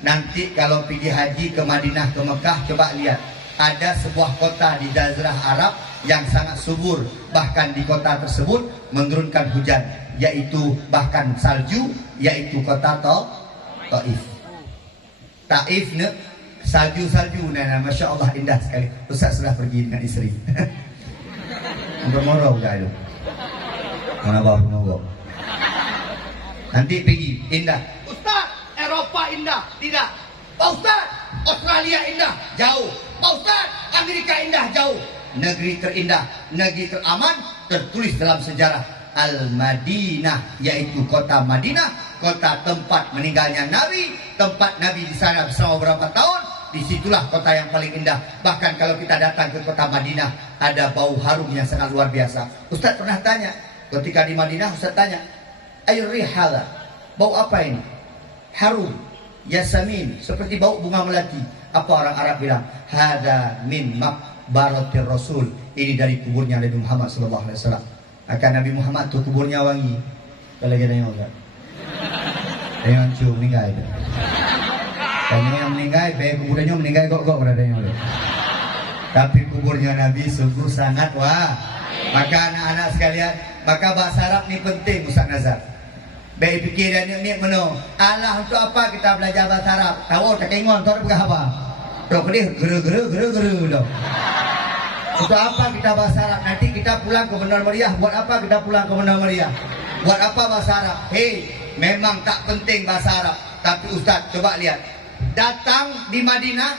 Nanti kalau pergi haji ke Madinah, ke Mekah, coba lihat. Ada sebuah kota di Jazirah Arab yang sangat subur. Bahkan di kota tersebut menurunkan hujan, yaitu bahkan salju, yaitu kota Taif. Taif salju-salju, Masya Allah indah sekali. Ustaz sudah pergi dengan isteri. Bermorau dah itu. Mana bawa. Nanti pergi, indah. Ustaz, Eropa indah. Tidak. Pak Ustaz, Australia indah. Jauh. Pak Ustaz, Amerika indah. Jauh. Negeri terindah, negeri teraman, tertulis dalam sejarah Al-Madinah, yaitu kota Madinah, kota tempat meninggalnya Nabi, tempat Nabi di sana bersama beberapa tahun. Disitulah kota yang paling indah. Bahkan kalau kita datang ke kota Madinah, ada bau harum yang sangat luar biasa. Ustaz pernah tanya, ketika di Madinah, Ustaz tanya, air rihala, bau apa ini? Harum, yasamin, seperti bau bunga melati. Apa orang Arab bilang? Hada min maqbaratir Rasul. Ini dari kuburnya Nabi Muhammad SAW. Akan Nabi Muhammad tu kuburnya wangi. Kalau kita tengok tak? Tengok cium meninggal itu. Tanya yang meninggal, kuburnya meninggal kok berada yang lain. Tapi kuburnya Nabi sungguh sangat wah. Maka anak-anak sekalian, maka bahasa Arab ni penting Ustaz Nazar. Baik fikir dan ni meno. Allah untuk apa kita belajar bahasa Arab? Tahu tak kengon tahu berapa apa? Tok dia gere dah. Untuk apa kita bahasa Arab? Nanti kita pulang ke Benar Meriah. Buat apa kita pulang ke Benar Meriah? Buat apa bahasa Arab? Hei, memang tak penting bahasa Arab. Tapi Ustaz coba lihat. Datang di Madinah,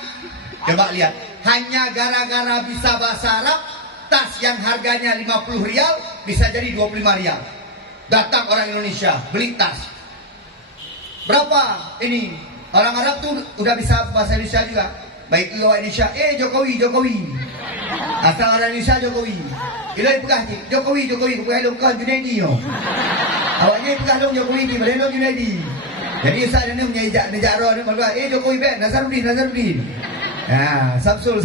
coba lihat. Hanya gara-gara bisa bahasa Arab, tas yang harganya 50 rial bisa jadi 25 rial. Datang orang Indonesia beli tas. Berapa ini? Orang Arab tuh udah bisa bahasa Indonesia juga. Baik orang Indonesia, Jokowi. Asal orang Indonesia Jokowi. Ilai pegah Jokowi, pegah lokal Junaidi yo. Awaknya pegah dong Jokowi ni, bereno Junaidi. Jadi Ustaz ni punya nejaro ni malu, Jokowi be, Nazaruddin. Ha, Samsul.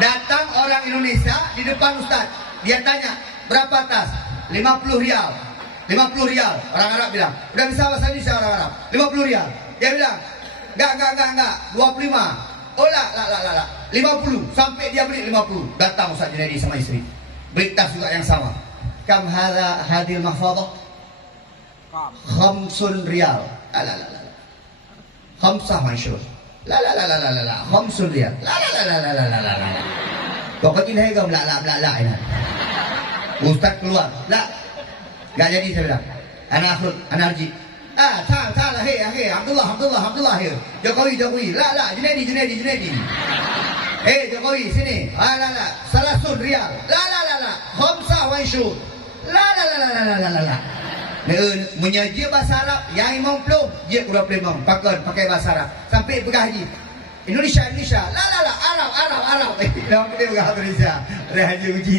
Datang orang Indonesia di depan Ustaz. Dia tanya, berapa tas? 50 rial. 50 rial. Orang Arab bilang, udah bisa bahasa Indonesia orang Arab. 50 rial. Dia bilang, enggak. 25. Oh lah. 50. Sampai dia beli 50. Datang Ustaz Junaidi sama isteri. Beli tas juga yang sama. Kam hadil mahfadah? Khamsun rial. La. Khamsah mansyur. La. Khamsun rial. La. Pokoknya ini kamu la ini. Ustaz keluar. La. Enggak jadi saya bilang. Anak Arji. Salah, hei, Abdullah, hei. Jokowi. La, Junaidi. Jokowi, sini. La. Salasun rial. La. Khamsah mansyur. La. Menyaji bahasa Arab yang imam belum dia kurang imam pakai bahasa Arab sampai pergi haji Indonesia la Arab dia pergi Indonesia haji uji